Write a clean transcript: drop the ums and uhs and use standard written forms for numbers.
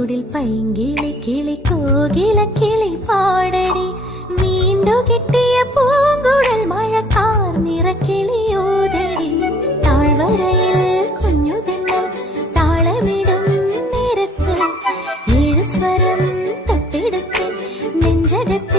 കൂടിൽ പൈങ്കിളി കിളി കോകില കിളി പാടടി വീണ്ടു കിട്ടിയ പൂങ്കുഴൽ മഴക്കാർ നിറക്കിളിയോതടി താഴ്വരയിൽ കുഞ്ഞു തെന്നൽ താളമിടും നേരത്ത് ഏഴു സ്വരം തൊട്ടെടുത്ത് നെഞ്ചകത്തെ